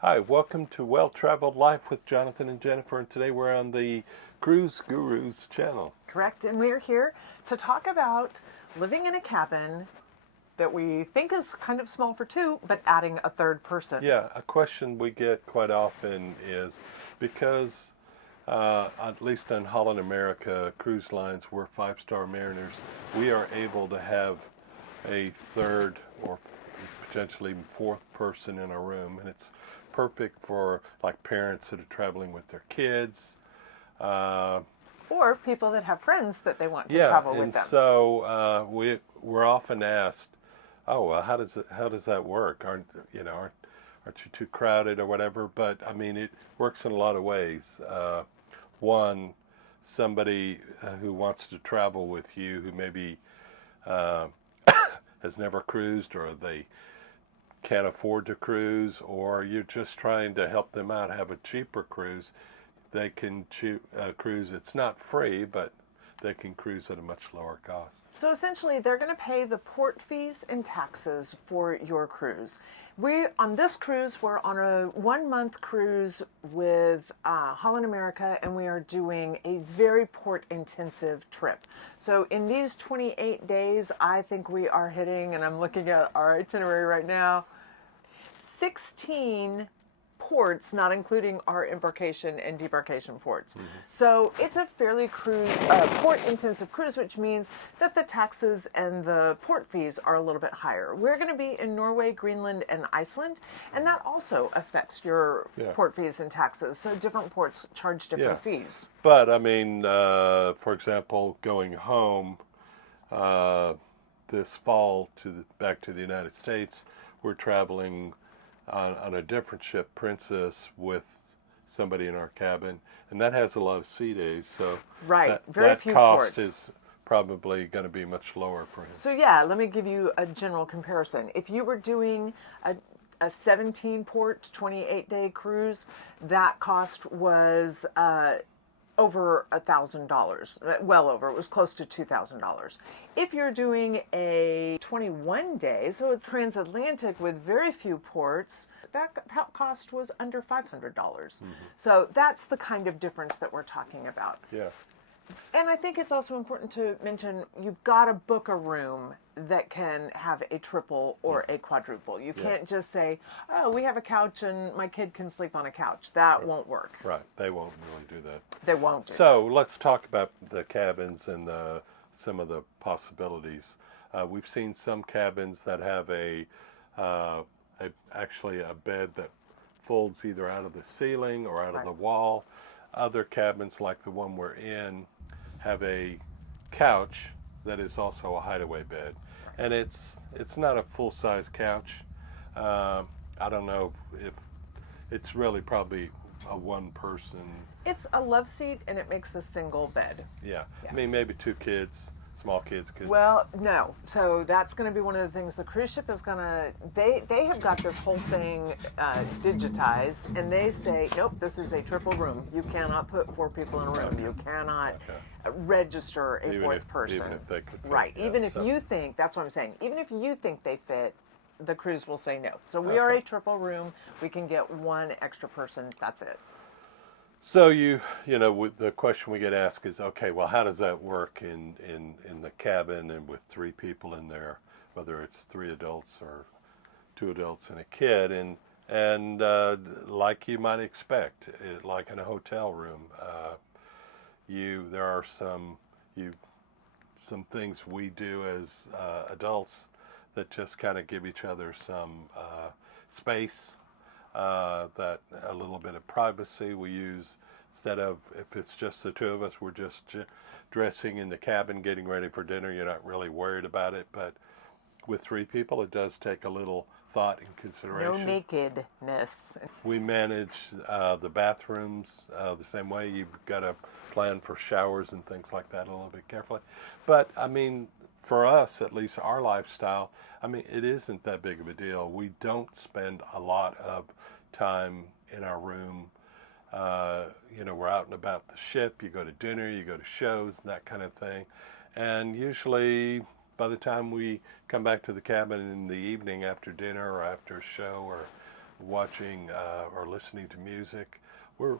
Hi, welcome to Well Traveled Life with Jonathan and Jennifer, and today we're on the Cruise Gurus channel. Correct. And we're here to talk about living in a cabin that we think is kind of small for two, but adding a third person. Yeah, a question we get quite often is because, at least on Holland America cruise lines, we're five-star mariners, we are able to have a third or potentially fourth person in a room, and it's perfect for like parents that are traveling with their kids. Or people that have friends that they want to Yeah, travel and with them. so we're often asked, "Oh, well, how does that work? Aren't you too crowded or whatever?" But I mean, it works in a lot of ways. One, somebody who wants to travel with you, who maybe uh, has never cruised, or they can't afford to cruise, or you're just trying to help them out, have a cheaper cruise. They can cruise. It's not free, but they can cruise at a much lower cost. So essentially, they're going to pay the port fees and taxes for your cruise. On this cruise, we're on a 1 month cruise with Holland America, and we are doing a very port intensive trip. So in these 28 days, I think we are hitting, and I'm looking at our itinerary right now, 16 ports, not including our embarkation and debarkation ports. Mm-hmm. So it's a fairly port-intensive cruise, which means that the taxes and the port fees are a little bit higher. We're going to be in Norway, Greenland, and Iceland, and that also affects your port fees and taxes. So different ports charge different fees. But I mean, for example, going home this fall back to the United States, we're traveling on a different ship, Princess, with somebody in our cabin, and that has a lot of sea days, so very that few cost ports is probably going to be much lower for him. So yeah, let me give you a general comparison. If you were doing a 17 port, 28-day cruise, that cost was over $1,000, well over. It was close to $2,000. If you're doing a 21-day, so it's transatlantic with very few ports, that cost was under $500. Mm-hmm. So that's the kind of difference that we're talking about. Yeah. And I think it's also important to mention you've got to book a room that can have a triple or a quadruple. You can't just say, "Oh, we have a couch and my kid can sleep on a couch." That won't work. Right. They won't really do that. They won't. So let's talk about the cabins and some of the possibilities. We've seen some cabins that have actually a bed that folds either out of the ceiling or out of the wall. Other cabins, like the one we're in, have a couch that is also a hideaway bed, and it's not a full-size couch. I don't know if it's really probably a one-person. It's a love seat, and it makes a single bed. Yeah. I mean, maybe two kids, small kids could. Well, no. So that's going to be one of the things. The cruise ship is going to, they have got this whole thing digitized, and they say, nope, this is a triple room. You cannot put four people in a room. You cannot register a fourth person. Even if they could fit, right. Even if you think, that's what I'm saying, even if you think they fit, the cruise will say no. So we are a triple room. We can get one extra person. That's it. So the question we get asked is, okay, well, how does that work in the cabin and with three people in there, whether it's three adults or two adults and a kid, and like you might expect, like in a hotel room, there are some things we do as adults that just kind of give each other some space. That a little bit of privacy we use. Instead of, if it's just the two of us, we're just dressing in the cabin, getting ready for dinner. You're not really worried about it. But with three people, it does take a little thought and consideration. No nakedness. We manage the bathrooms the same way. You've got to plan for showers and things like that a little bit carefully. But I mean, for us, at least our lifestyle, I mean, it isn't that big of a deal. We don't spend a lot of time in our room. We're out and about the ship. You go to dinner, you go to shows, and that kind of thing. And usually, by the time we come back to the cabin in the evening after dinner or after a show or watching or listening to music, we're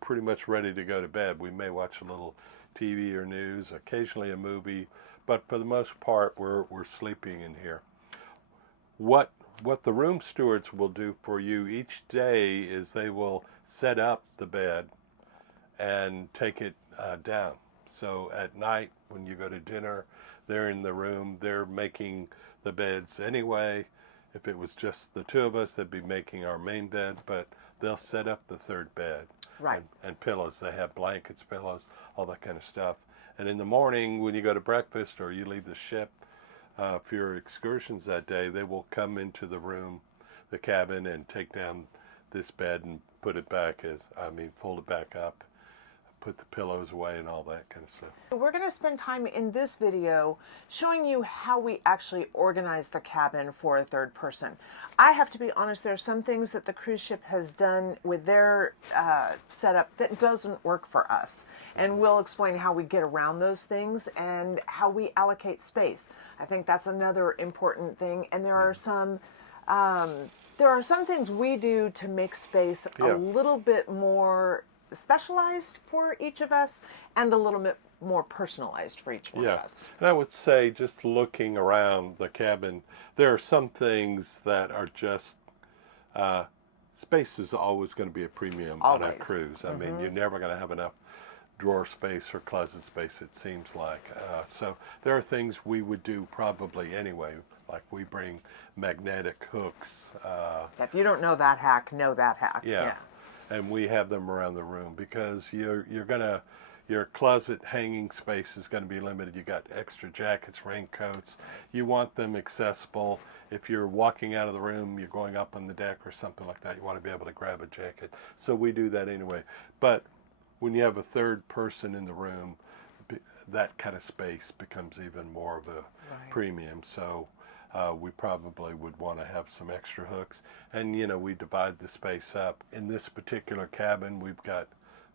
pretty much ready to go to bed. We may watch a little TV or news, occasionally a movie, but for the most part, we're sleeping in here. What the room stewards will do for you each day is they will set up the bed and take it down. So at night when you go to dinner, they're in the room, they're making the beds anyway. If it was just the two of us, they'd be making our main bed, but they'll set up the third bed. Right. And pillows. They have blankets, pillows, all that kind of stuff. And in the morning when you go to breakfast or you leave the ship for your excursions that day, they will come into the room, the cabin, and take down this bed and put it back fold it back up, put the pillows away and all that kind of stuff. We're going to spend time in this video showing you how we actually organize the cabin for a third person. I have to be honest, there are some things that the cruise ship has done with their setup that doesn't work for us. And we'll explain how we get around those things and how we allocate space. I think that's another important thing. And there are some things we do to make space a little bit more specialized for each of us and a little bit more personalized for each one of us. And I would say, just looking around the cabin, there are some things that are just space is always going to be a premium on a cruise. I mean, you're never going to have enough drawer space or closet space, it seems like. So there are things we would do probably anyway, like we bring magnetic hooks. If you don't know that hack, know that hack. Yeah. And we have them around the room because your closet hanging space is going to be limited. You got extra jackets, raincoats. You want them accessible. If you're walking out of the room, you're going up on the deck or something like that, you want to be able to grab a jacket. So we do that anyway. But when you have a third person in the room, that kind of space becomes even more of a premium. So we probably would want to have some extra hooks. And, we divide the space up. In this particular cabin, we've got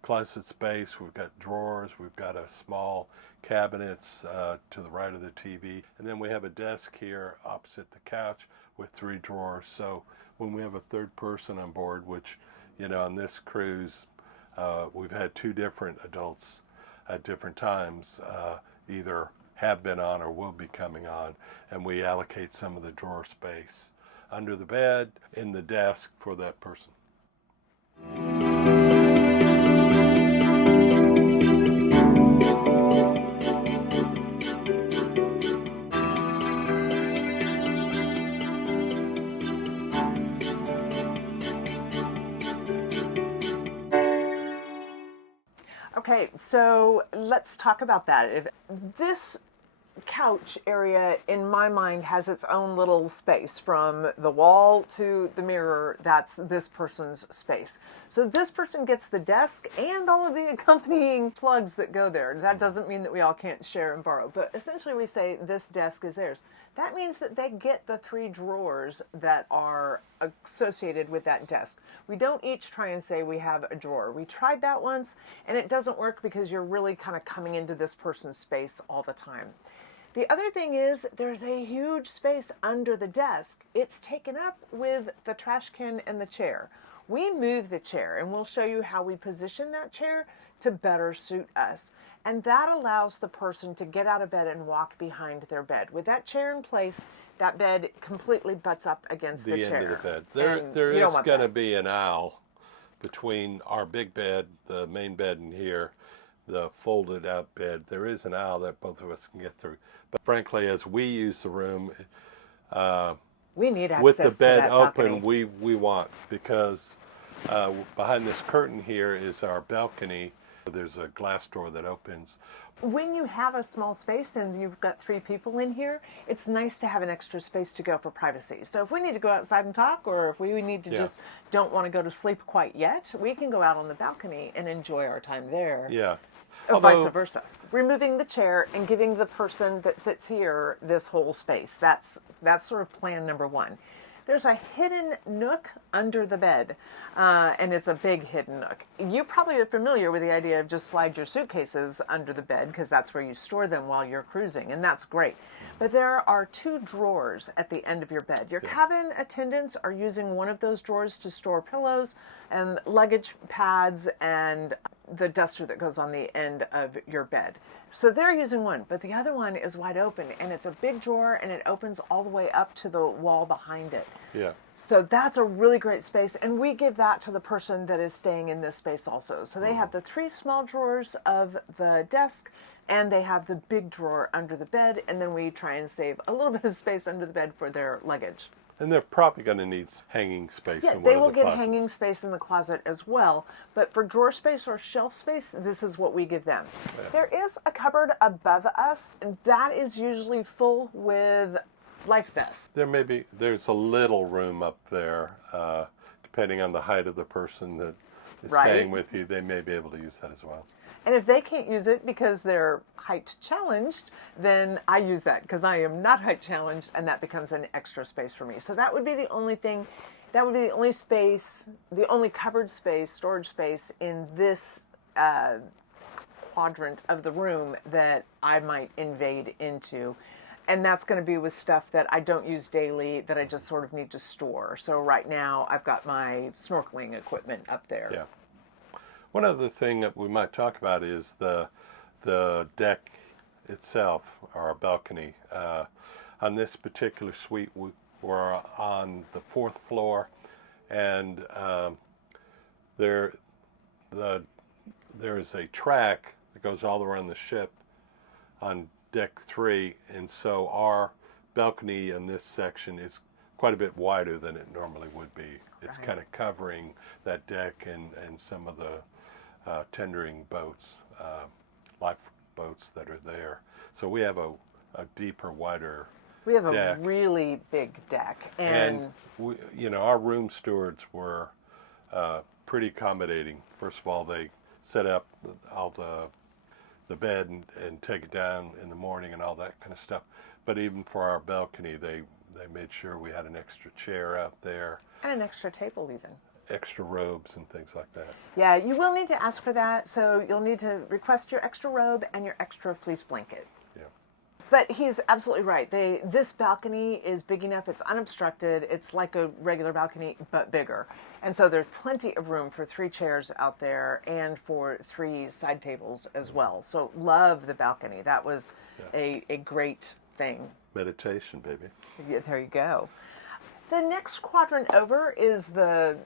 closet space, we've got drawers, we've got a small cabinets to the right of the TV. And then we have a desk here opposite the couch with 3 drawers. So when we have a third person on board, which, on this cruise, we've had 2 different adults at different times, either have been on or will be coming on, and we allocate some of the drawer space under the bed, in the desk for that person. Okay, so let's talk about that. This couch area, in my mind, has its own little space. From the wall to the mirror, that's this person's space. So this person gets the desk and all of the accompanying plugs that go there. That doesn't mean that we all can't share and borrow, but essentially we say this desk is theirs. That means that they get the 3 drawers that are associated with that desk. We don't each try and say we have a drawer. We tried that once and it doesn't work because you're really kind of coming into this person's space all the time. The other thing is there's a huge space under the desk. It's taken up with the trash can and the chair. We move the chair and we'll show you how we position that chair to better suit us. And that allows the person to get out of bed and walk behind their bed. With that chair in place, that bed completely butts up against the chair. End of the bed. There is going to be an aisle between our big bed, the main bed in here, the folded out bed. There is an aisle that both of us can get through. But frankly, as we use the room, we need access with the bed to that open, balcony. we want, because behind this curtain here is our balcony. There's a glass door that opens. When you have a small space and you've got 3 people in here, it's nice to have an extra space to go for privacy. So if we need to go outside and talk, or if we need to just don't want to go to sleep quite yet, we can go out on the balcony and enjoy our time there. Yeah. Or vice versa. Removing the chair and giving the person that sits here this whole space. That's sort of plan number 1. There's a hidden nook under the bed, and it's a big hidden nook. You probably are familiar with the idea of just slide your suitcases under the bed because that's where you store them while you're cruising, and that's great. but there are 2 drawers at the end of your bed. Your cabin attendants are using one of those drawers to store pillows and luggage pads and the duster that goes on the end of your bed. So they're using one, but the other one is wide open, and it's a big drawer, and it opens all the way up to the wall behind it. Yeah. So that's a really great space, and we give that to the person that is staying in this space also. So they have the 3 small drawers of the desk, and they have the big drawer under the bed, and then we try and save a little bit of space under the bed for their luggage. And they're probably going to need hanging space Yeah, in one they of will the get closets. hanging space in the closet as well. But for drawer space or shelf space, this is what we give them. Yeah. There is a cupboard above us. That is usually full with life vests. There's a little room up there, depending on the height of the person that is Right. staying with you. They may be able to use that as well. And if they can't use it because they're height challenged, then I use that because I am not height challenged, and that becomes an extra space for me. So that would be the only thing, that would be the only space, the only covered space, storage space in this quadrant of the room that I might invade into. And that's going to be with stuff that I don't use daily, that I just sort of need to store. So right now I've got my snorkeling equipment up there. Yeah. One other thing that we might talk about is the deck itself, or our balcony. On this particular suite, we're on the 4th floor, and there is a track that goes all around the ship on deck 3, and so our balcony in this section is quite a bit wider than it normally would be. It's Right. kind of covering that deck and some of the tendering boats, lifeboats that are there. So we have a deeper, wider We have a deck. really big deck, And we, our room stewards were pretty accommodating. First of all, they set up all the bed and take it down in the morning and all that kind of stuff. But even for our balcony, they made sure we had an extra chair out there, and an extra table even. extra robes and things like that. Yeah, you will need to ask for that, so you'll need to request your extra robe and your extra fleece blanket. Yeah. But he's absolutely right. This balcony is big enough, it's unobstructed, it's like a regular balcony, but bigger. And so there's plenty of room for 3 chairs out there and for 3 side tables as well. So love the balcony. That was a great thing. Meditation, baby. Yeah, there you go. The next quadrant over is the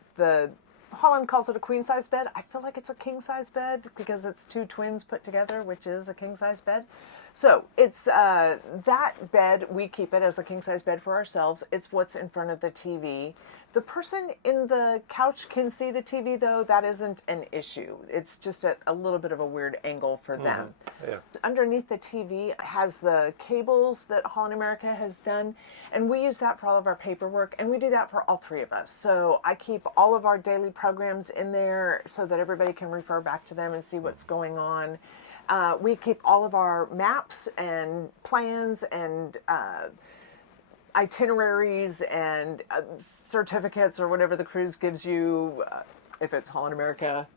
Holland calls it a queen size bed. I feel like it's a king size bed because it's 2 twins put together, which is a king size bed. So it's that bed, we keep it as a king size bed for ourselves. It's what's in front of the TV. The person in the couch can see the TV, though. That isn't an issue. It's just a little bit of a weird angle for them. Yeah. Underneath the TV has the cables that Holland America has done, and we use that for all of our paperwork, and we do that for all 3 of us. So I keep all of our daily programs in there so that everybody can refer back to them and see what's going on. We keep all of our maps and plans and itineraries and certificates or whatever the cruise gives you, if it's Holland America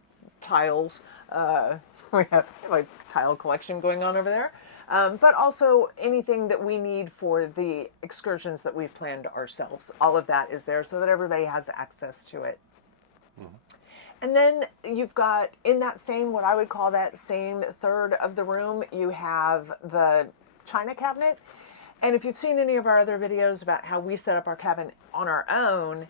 tiles. We have a tile collection going on over there. But also anything that we need for the excursions that we've planned ourselves. All of that is there so that everybody has access to it. Mm-hmm. And then you've got, in that same, what I would call that same third of the room, you have the china cabinet. And if you've seen any of our other videos about how we set up our cabin on our own,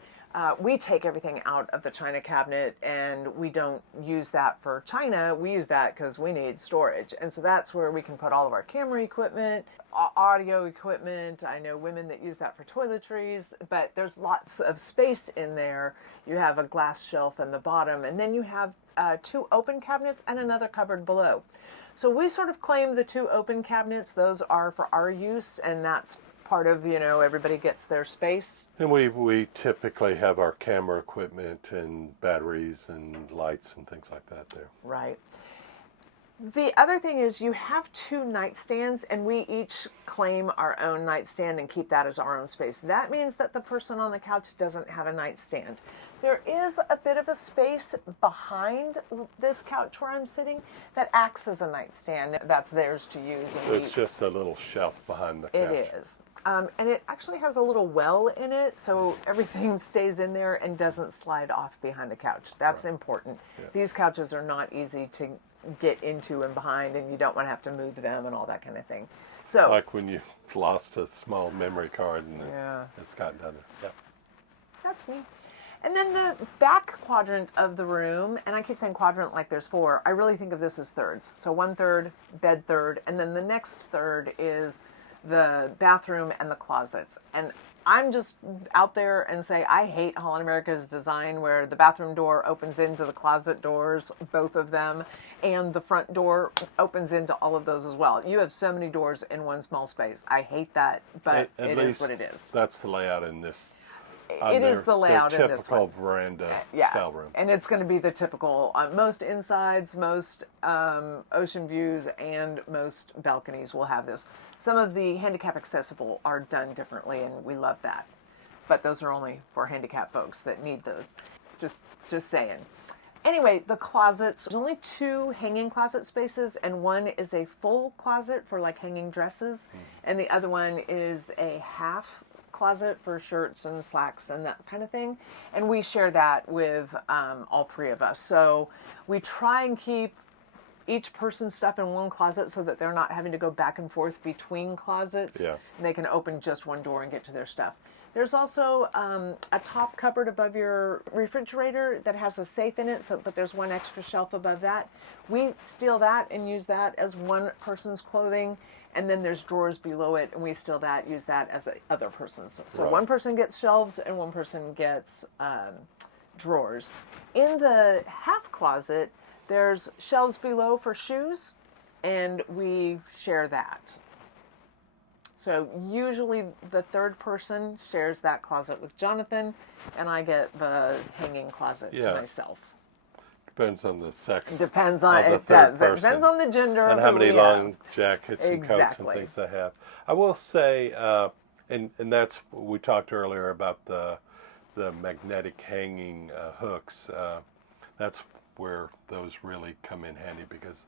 we take everything out of the china cabinet and we don't use that for china. We use that because we need storage. And so that's where we can put all of our camera equipment, audio equipment. I know women that use that for toiletries, but there's lots of space in there. You have a glass shelf in the bottom, and then you have 2 open cabinets and another cupboard below. So we sort of claim the 2 open cabinets. Those are for our use, and that's part of, everybody gets their space. And we typically have our camera equipment and batteries and lights and things like that there. Right. The other thing is you have 2 nightstands, and we each claim our own nightstand and keep that as our own space. That means that the person on the couch doesn't have a nightstand. There is a bit of a space behind this couch where I'm sitting that acts as a nightstand. That's theirs to use. And It's just a little shelf behind the couch. it is. And it actually has a little well in it, so everything stays in there and doesn't slide off behind the couch. That's important. Yeah. These couches are not easy to get into and behind, and you don't want to have to move them and all that kind of thing. So, Like when you lost a small memory card and yeah, it's gotten done. Yep. that's me. And then the back quadrant of the room, and I keep saying quadrant like there's 4, I really think of this as thirds. So 1/3, bed third, and then the next third is the bathroom and the closets. And I'm just out there and say I hate Holland America's design where the bathroom door opens into the closet doors, both of them, and the front door opens into all of those as well. You have so many doors in one small space. I hate that, but At it least is what it is. That's the layout in this. It is the layout in their this typical one. veranda Yeah, style room. and it's going to be the typical, most insides, most ocean views, and most balconies will have this. Some of the handicap accessible are done differently, and we love that. But those are only for handicap folks that need those. Just saying. Anyway, the closets, there's only 2 hanging closet spaces, and one is a full closet for like hanging dresses, and the other one is a half closet for shirts and slacks and that kind of thing. And we share that with all 3 of us. So we try and keep each person's stuff in one closet so that they're not having to go back and forth between closets. Yeah. And they can open just one door and get to their stuff. There's also a top cupboard above your refrigerator that has a safe in it, but there's one extra shelf above that. We steal that and use that as one person's clothing, and then there's drawers below it, and we steal that, use that as other person's. So Right. one person gets shelves and one person gets drawers. In the half closet, there's shelves below for shoes, and we share that. So usually the third person shares that closet with Jonathan, and I get the hanging closet to myself. Depends on the sex. Depends on of the it third does. person. It depends on the gender And of how who many we long have. jackets and coats and Exactly. things they have. I will say, and that's, we talked earlier about the magnetic hanging hooks. That's where those really come in handy, because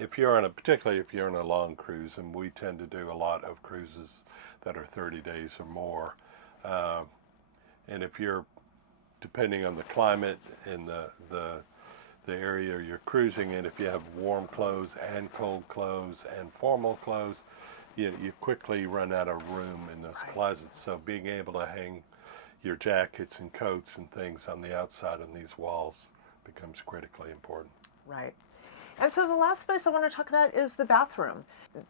if you're on particularly if you're on a long cruise, and we tend to do a lot of cruises that are 30 days or more, and if you're, depending on the climate and the area you're cruising in, if you have warm clothes and cold clothes and formal clothes, you quickly run out of room in those closets. So being able to hang your jackets and coats and things on the outside on these walls becomes critically important. Right. And so the last space I want to talk about is the bathroom.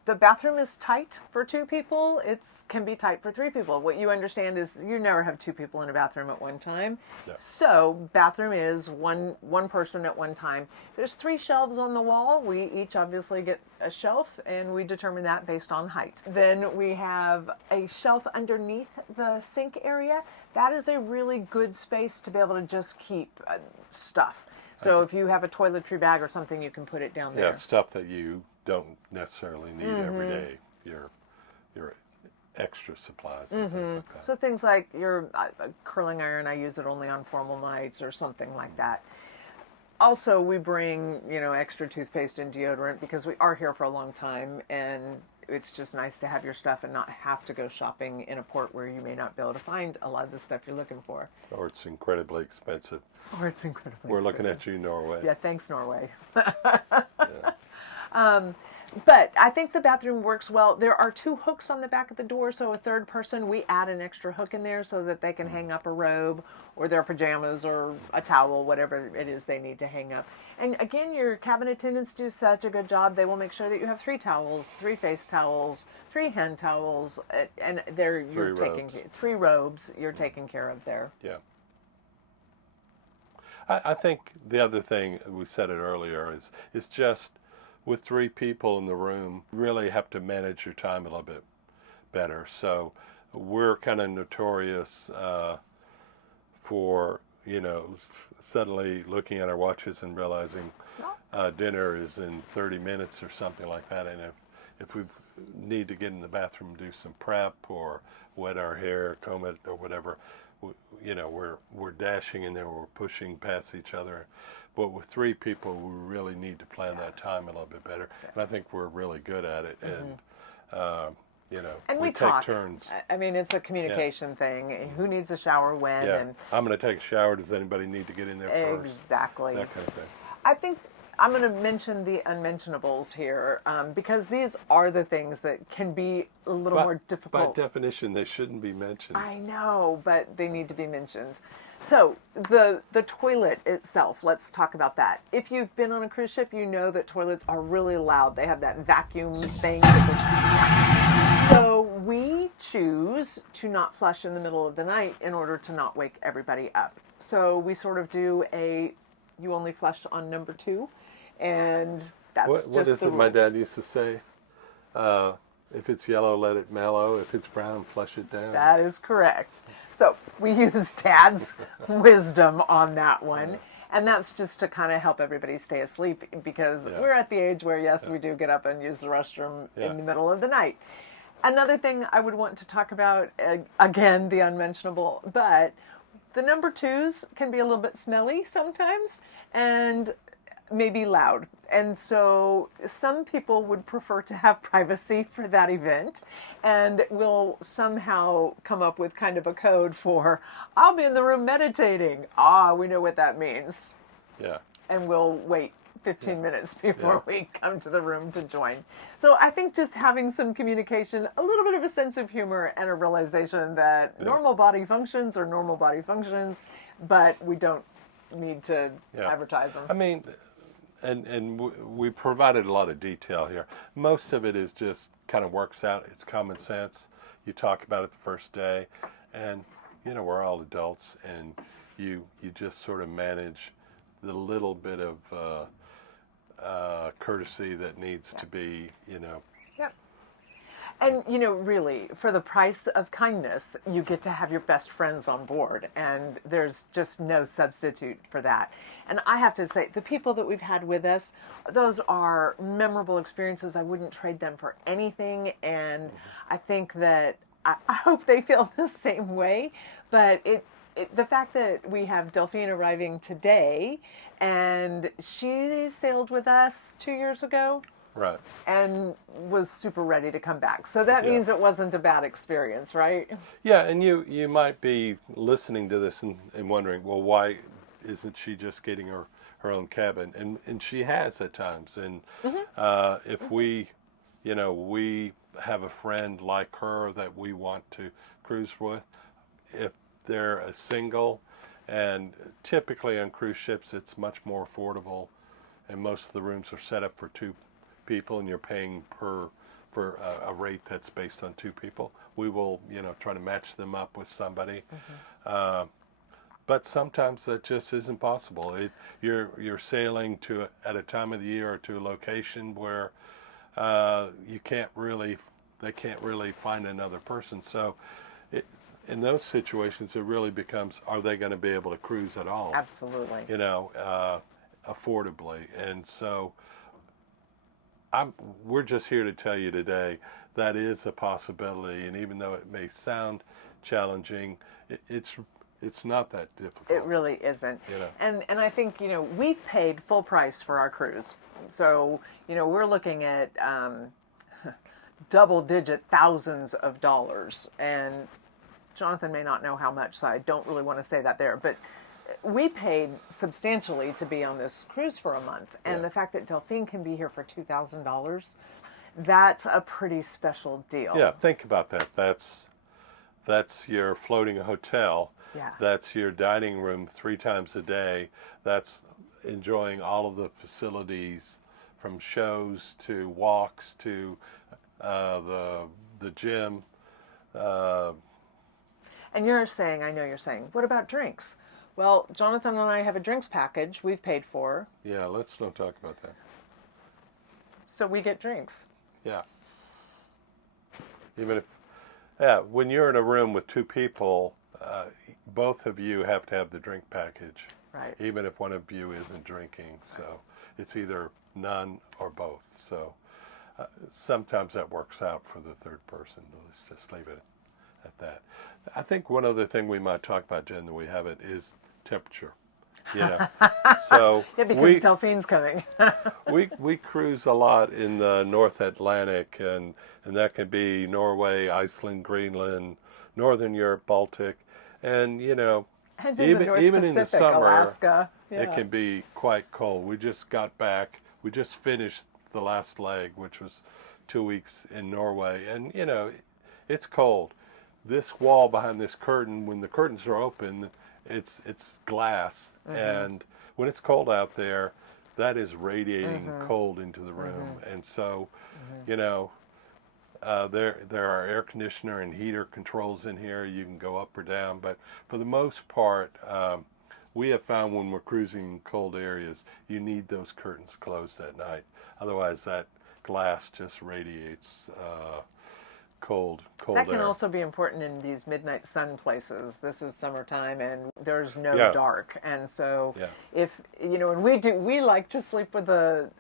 The bathroom is tight for 2 people. It can be tight for 3 people. What you understand is you never have 2 people in a bathroom at one time. Yeah. So bathroom is one person at one time. There's 3 shelves on the wall. We each obviously get a shelf, and we determine that based on height. Then we have a shelf underneath the sink area. That is a really good space to be able to just keep stuff. So if you have a toiletry bag or something, you can put it down there. Yeah, stuff that you don't necessarily need every day. Your extra supplies and things like that. So things like your curling iron, I use it only on formal nights or something like that. Also, we bring, extra toothpaste and deodorant because we are here for a long time, and it's just nice to have your stuff and not have to go shopping in a port where you may not be able to find a lot of the stuff you're looking for. Or it's incredibly expensive. Or it's incredibly We're looking at you, Norway. Yeah, thanks, Norway. Yeah. But I think the bathroom works well. There are 2 hooks on the back of the door, so a third person, we add an extra hook in there so that they can hang up a robe or their pajamas or a towel, whatever it is they need to hang up. And again, your cabin attendants do such a good job. They will make sure that you have 3 towels, 3 face towels, 3 hand towels, and you're taking 3 robes you're taking care of there. Yeah. I think the other thing, we said it earlier, is just with 3 people in the room, you really have to manage your time a little bit better. So we're kind of notorious for suddenly looking at our watches and realizing Well, dinner is in 30 minutes or something like that. And if we need to get in the bathroom and do some prep or wet our hair, comb it or whatever, we're dashing in there, we're pushing past each other. But with three people, we really need to plan that time a little bit better. And I think we're really good at it. And, and we we take talk. turns. I mean, it's a communication thing. Who needs a shower when? Yeah. And I'm going to take a shower. Does anybody need to get in there first? exactly. That kind of thing. I think I'm going to mention the unmentionables here because these are the things that can be a little more By difficult. definition, they shouldn't be mentioned. I know, but they need to be mentioned. So the toilet itself, let's talk about that. If you've been on a cruise ship, you know that toilets are really loud. They have that vacuum thing. So we choose to not flush in the middle of the night in order to not wake everybody up. So we sort of do you only flush on number 2, and that's What just is the it my rule. dad used to say? If it's yellow, let it mellow. If it's brown, flush it down. That is correct. So we use Dad's wisdom on that one. Yeah. And that's just to kind of help everybody stay asleep because we're at the age where, yes, we do get up and use the restroom in the middle of the night. Another thing I would want to talk about, again, the unmentionable, but the number 2s can be a little bit smelly sometimes and maybe loud. And so some people would prefer to have privacy for that event and will somehow come up with kind of a code for, I'll be in the room meditating. We know what that means. Yeah. And we'll wait 15 minutes before we come to the room to join. So I think just having some communication, a little bit of a sense of humor, and a realization that normal body functions are normal body functions, but we don't need to advertise them. I mean, and we provided a lot of detail here. Most of it is just kind of works out. It's common sense. You talk about it the first day, and we're all adults, and you just sort of manage the little bit of courtesy that needs to be, Yep. And, really, for the price of kindness, you get to have your best friends on board. And there's just no substitute for that. And I have to say, the people that we've had with us, those are memorable experiences. I wouldn't trade them for anything. And I think that, I hope they feel the same way. But the fact that we have Delphine arriving today, and she sailed with us 2 years ago. Right. And was super ready to come back. So that means it wasn't a bad experience, right? Yeah, and you might be listening to this and wondering, well, why isn't she just getting her own cabin? And she has at times. And if we have a friend like her that we want to cruise with, if they're a single, and typically on cruise ships it's much more affordable, and most of the rooms are set up for 2 people, and you're paying for a rate that's based on 2 people. We will, try to match them up with somebody. But sometimes that just isn't possible. You're sailing at a time of the year or to a location where they can't really find another person. So in those situations, it really becomes, are they going to be able to cruise at all? Absolutely. Affordably. And so we're just here to tell you today that is a possibility, and even though it may sound challenging, it's not that difficult. It really isn't. And I think, we've paid full price for our cruise. So, we're looking at double-digit thousands of dollars. And Jonathan may not know how much, so I don't really want to say that there. But we paid substantially to be on this cruise for a month. And the fact that Delphine can be here for $2,000, that's a pretty special deal. Yeah, think about that. That's your floating hotel. Yeah. That's your dining room 3 times a day. That's enjoying all of the facilities, from shows to walks to the gym. And I know you're saying, what about drinks? Well, Jonathan and I have a drinks package we've paid for. Yeah, let's not talk about that. So we get drinks. Yeah. Even if, when you're in a room with 2 people, both of you have to have the drink package, Right. even if one of you isn't drinking. So it's either none or both. So sometimes that works out for the third person. Let's just leave it at that. I think one other thing we might talk about, Jen, that we haven't is temperature. You know, so Yeah, because Delphine's coming. we cruise a lot in the North Atlantic, and that can be Norway, Iceland, Greenland, Northern Europe, Baltic, and And in the North even in the Pacific, summer, Alaska. it Yeah. can be quite cold. We just got back. We just finished the last leg, which was 2 weeks in Norway, and it's cold. This wall behind this curtain, when the curtains are open, it's glass, and when it's cold out there, that is radiating cold into the room, and so, there are air conditioner and heater controls in here. You can go up or down, but for the most part, we have found when we're cruising cold areas, you need those curtains closed at night. Otherwise, that glass just radiates cold That can air. also be important in these midnight sun places. This is summertime and there's no Yeah. dark, and so Yeah. if and we like to sleep with the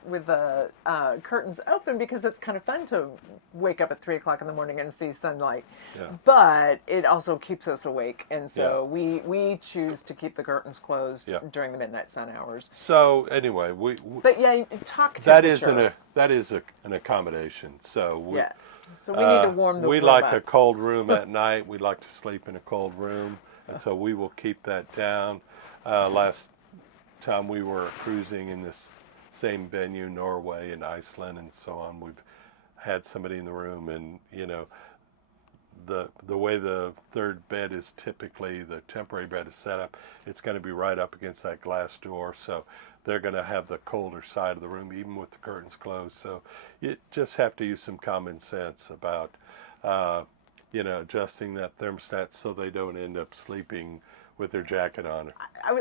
curtains open because it's kind of fun to wake up at 3 o'clock in the morning and see sunlight. Yeah. But it also keeps us awake, and so Yeah. we choose to keep the curtains closed Yeah. during the midnight sun hours. So anyway, But yeah, talk that is temperature. an accommodation. So Yeah. So we need to warm the we room like up. a cold room at night. We like to sleep in a cold room, and so we will keep that down. Last time we were cruising in this same venue, Norway and Iceland and so on, we've had somebody in the room, and the way the third bed is typically, the temporary bed is set up, it's going to be right up against that glass door, so they're going to have the colder side of the room even with the curtains closed. So you just have to use some common sense about adjusting that thermostat so they don't end up sleeping with their jacket on.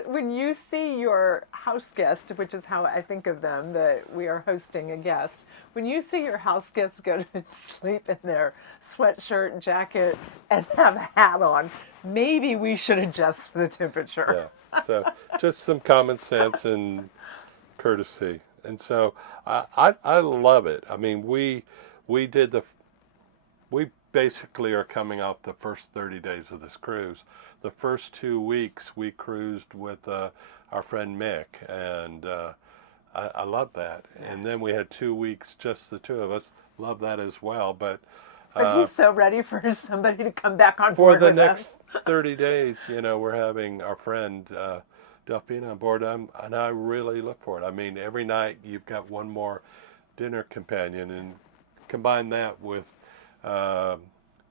When you see your house guest, which is how I think of them, that we are hosting a guest, when you see your house guests go to sleep in their sweatshirt, jacket, and have a hat on, maybe we should adjust the temperature. Yeah, so just some common sense and courtesy. And so I love it. I mean, we basically are coming out the first 30 days of this cruise. The first 2 weeks we cruised with our friend Mick, and I love that. And then we had 2 weeks, just the two of us. Love that as well. But he's so ready for somebody to come back on for board the with us. next 30 days, we're having our friend Delphine on board, and I really look for it. I mean, every night you've got one more dinner companion, and combine that with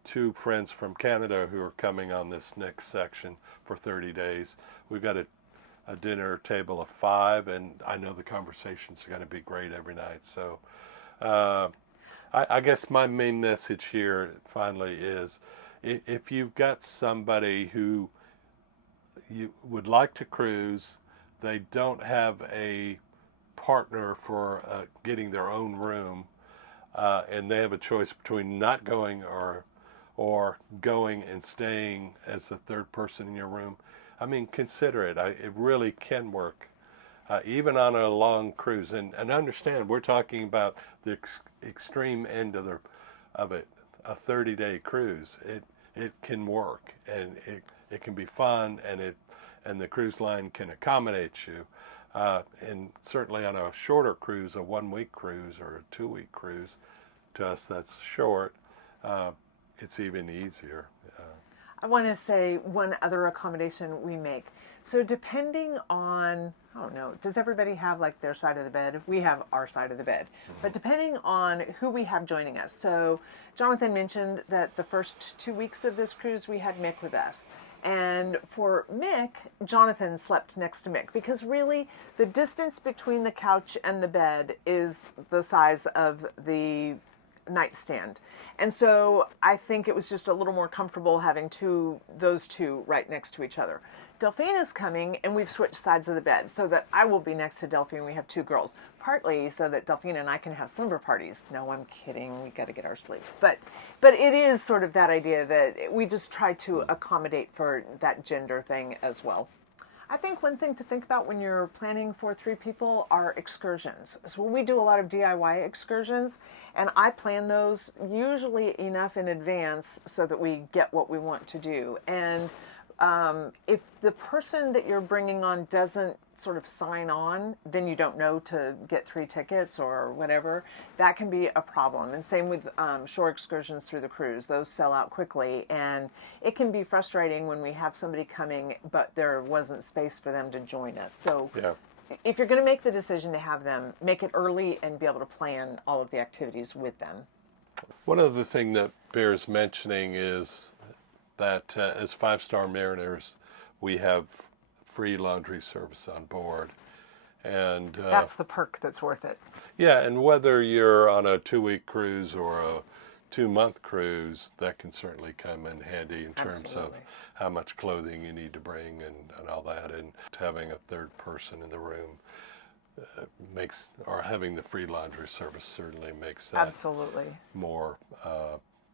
two friends from Canada who are coming on this next section for 30 days. We've got a dinner table of 5, and I know the conversations are going to be great every night. So I guess my main message here finally is, if you've got somebody who you would like to cruise, they don't have a partner for getting their own room, and they have a choice between not going or going and staying as the third person in your room, I mean, consider it. It really can work, even on a long cruise. And understand, we're talking about the extreme end of it, a 30-day cruise. It can work, and it can be fun, and the cruise line can accommodate you. And certainly on a shorter cruise, a 1-week cruise or a 2-week cruise, to us that's short, it's even easier. I want to say one other accommodation we make. So depending on, I don't know, does everybody have like their side of the bed? We have our side of the bed. But depending on who we have joining us. So Jonathan mentioned that the first 2 weeks of this cruise we had Mick with us. And for Mick, Jonathan slept next to Mick because really the distance between the couch and the bed is the size of the nightstand. And so I think it was just a little more comfortable having those two right next to each other. Delphine is coming, and we've switched sides of the bed so that I will be next to Delphine. We have two girls, partly so that Delphine and I can have slumber parties. No, I'm kidding. We got to get our sleep. But it is sort of that idea that we just try to accommodate for that gender thing as well. I think one thing to think about when you're planning for 3 people are excursions. So we do a lot of DIY excursions, and I plan those usually enough in advance so that we get what we want to do. And if the person that you're bringing on doesn't sort of sign on, then you don't know to get 3 tickets or whatever. That can be a problem. And same with shore excursions through the cruise. Those sell out quickly, and it can be frustrating when we have somebody coming, but there wasn't space for them to join us. So Yeah. if you're going to make the decision to have them, make it early and be able to plan all of the activities with them. One other thing that bears mentioning is that as 5-star mariners, we have free laundry service on board. And That's the perk that's worth it. yeah, and whether you're on a 2-week cruise or a 2-month cruise, that can certainly come in handy in terms Absolutely. of how much clothing you need to bring and all that. And having a third person in the room makes, or having the free laundry service certainly makes that Absolutely. more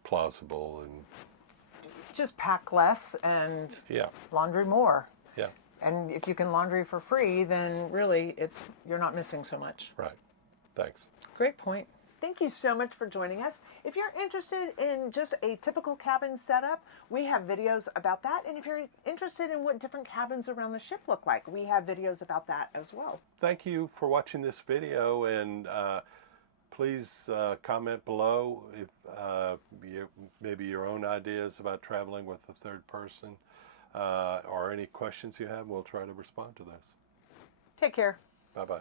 plausible. And Just pack less and yeah, laundry more. yeah, And if you can laundry for free, then really you're not missing so much. right. Thanks. Great point. Thank you so much for joining us. If you're interested in just a typical cabin setup, we have videos about that. And if you're interested in what different cabins around the ship look like, we have videos about that as well. Thank you for watching this video, and please comment below if maybe your own ideas about traveling with a third person or any questions you have. We'll try to respond to those. Take care. Bye-bye.